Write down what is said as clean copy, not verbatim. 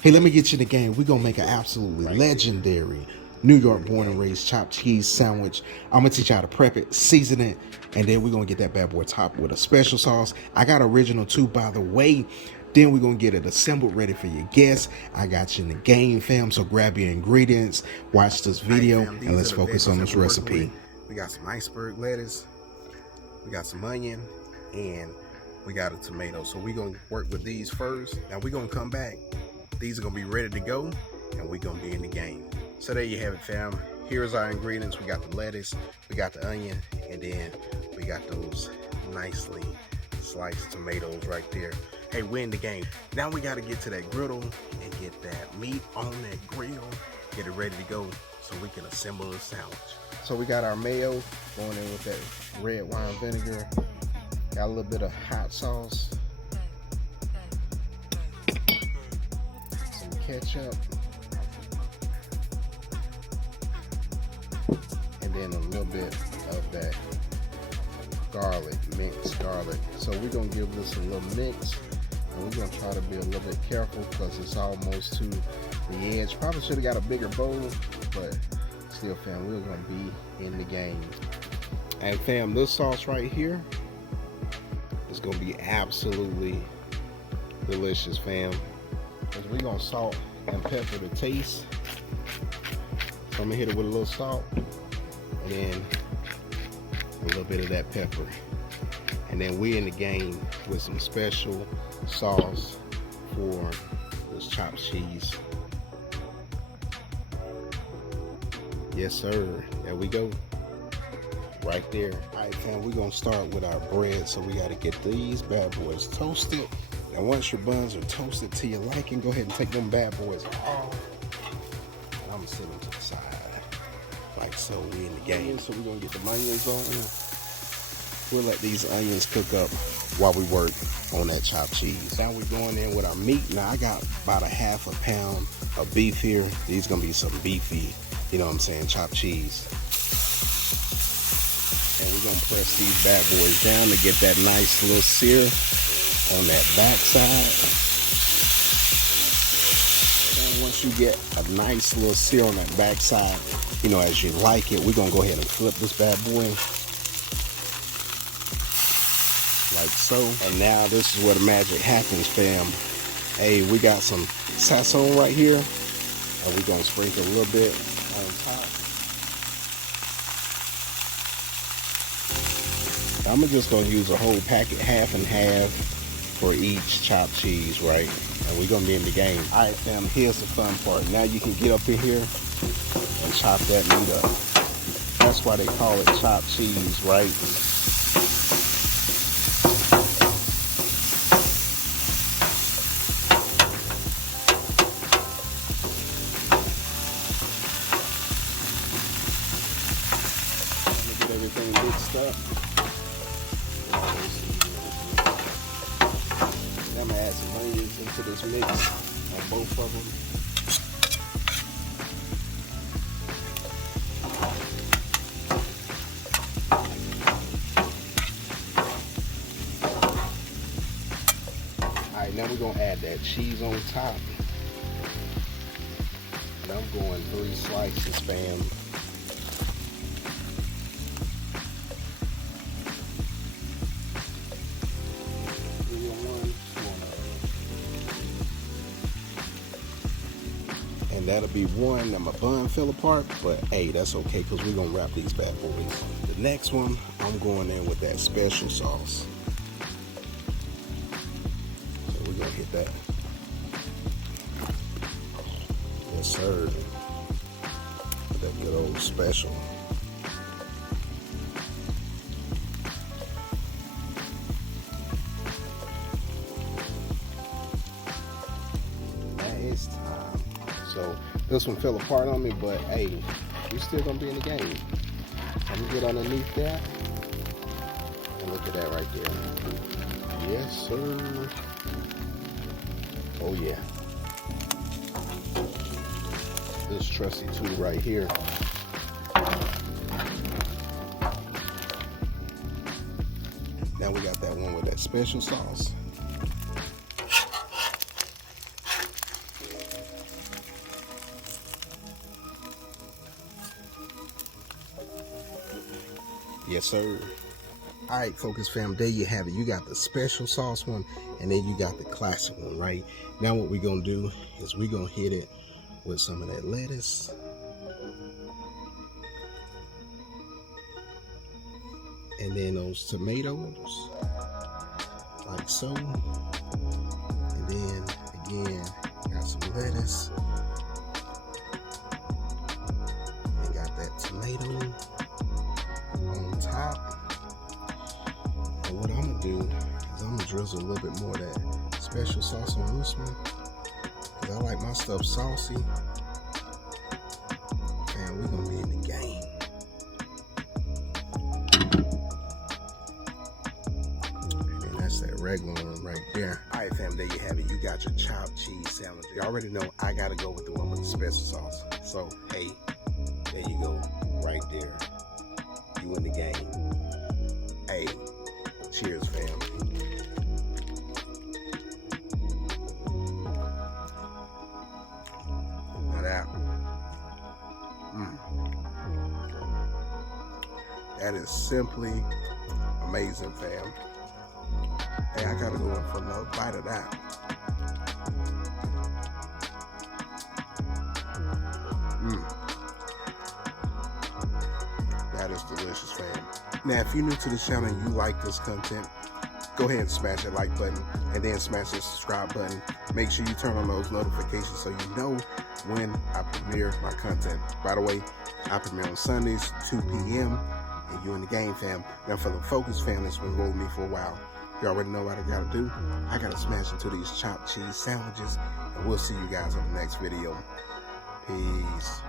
Hey, let me get you in the game. We're going to make an absolutely legendary New York born and raised chopped cheese sandwich. I'm going to teach you how to prep it, season it, and then we're going to get that bad boy topped with a special sauce. I got original too, by the way. Then we're going to get it assembled, ready for your guests. I got you in the game, fam, so grab your ingredients, watch this video, and let's focus on this recipe. We got some iceberg lettuce, we got some onion, and we got a tomato. So we're going to work with these first. Now we're going to come back. These are gonna be ready to go, and we're gonna be in the game. So there you have it, fam. Here's our ingredients. We got the lettuce, we got the onion, and then we got those nicely sliced tomatoes right there. Hey, we're in the game. Now we gotta get to that griddle and get that meat on that grill, get it ready to go so we can assemble a sandwich. So we got our mayo going in with that red wine vinegar. Got a little bit of hot sauce, ketchup, and then a little bit of that garlic, minced garlic. So we're gonna give this a little mix, and we're gonna try to be a little bit careful because it's almost to the edge. Probably should have got a bigger bowl, but still, fam, we're gonna be in the game. And fam, this sauce right here is gonna be absolutely delicious, fam. Because we're gonna salt and pepper the taste. So I'm gonna hit it with a little salt and then a little bit of that pepper. And then we're in the game with some special sauce for this chopped cheese. Yes, sir. There we go. Right there. All right, fam, we're gonna start with our bread. So we gotta get these bad boys toasted. And once your buns are toasted to your liking, go ahead and take them bad boys off. And I'm gonna set them to the side, like so. We in the game, so we're gonna get the onions on. We'll let these onions cook up while we work on that chopped cheese. Now we're going in with our meat. Now I got about a half a pound of beef here. These gonna be some beefy, you know what I'm saying, chopped cheese. And we're gonna press these bad boys down to get that nice little sear on that back side. And once you get a nice little sear on that back side, you know, as you like it, we're gonna go ahead and flip this bad boy like so. And now this is where the magic happens, fam. Hey, we got some sazon right here, and we're gonna sprinkle a little bit on top. I'm just gonna use a whole packet, half and half, for each chopped cheese, right? And we're gonna be in the game. All right, fam, here's the fun part. Now you can get up in here and chop that meat up. That's why they call it chopped cheese, right? Let me get everything mixed up. I'm gonna add some onions into this mix on both of them. All right, now we're gonna add that cheese on top. And I'm going 3 slices, fam. And that'll be one that my bun fell apart, but hey, that's okay because we're gonna wrap these bad boys. The next one, I'm going in with that special sauce. So we're gonna hit that. Yes, sir. With that good old special. Now it's time. So this one fell apart on me, but hey, we still gonna be in the game. I'm gonna get underneath that, and look at that right there. Yes, sir. Oh yeah. This trusty tool right here. Now we got that one with that special sauce. Yes, sir. All right, Focus fam, there you have it. You got the special sauce one, and then you got the classic one, right? Now what we're gonna do is we're gonna hit it with some of that lettuce. And then those tomatoes, like so. And then again, got some lettuce. And got that tomato on top. And what I'm gonna do is I'm gonna drizzle a little bit more of that special sauce on this one. Cause I like my stuff saucy. And we're gonna be in the game. And that's that regular one right there. Alright fam, there you have it. You got your chopped cheese sandwich. You already know I gotta go with the one with the special sauce. So hey, there you go. Right there. You in the game. Hey, cheers fam. Now that is simply amazing fam. Hey, I gotta go in for another bite of that. That is delicious fam. Now if you're new to the channel and you like this content, go ahead and smash that like button and then smash the subscribe button. Make sure you turn on those notifications so you know when I premiere my content. By the way, I premiere on Sundays, 2 p.m. and you in the game fam. Now for the Focus fam that's been rolling me for a while, you already know what I gotta do. I gotta smash into these chopped cheese sandwiches, and we'll see you guys on the next video. Peace.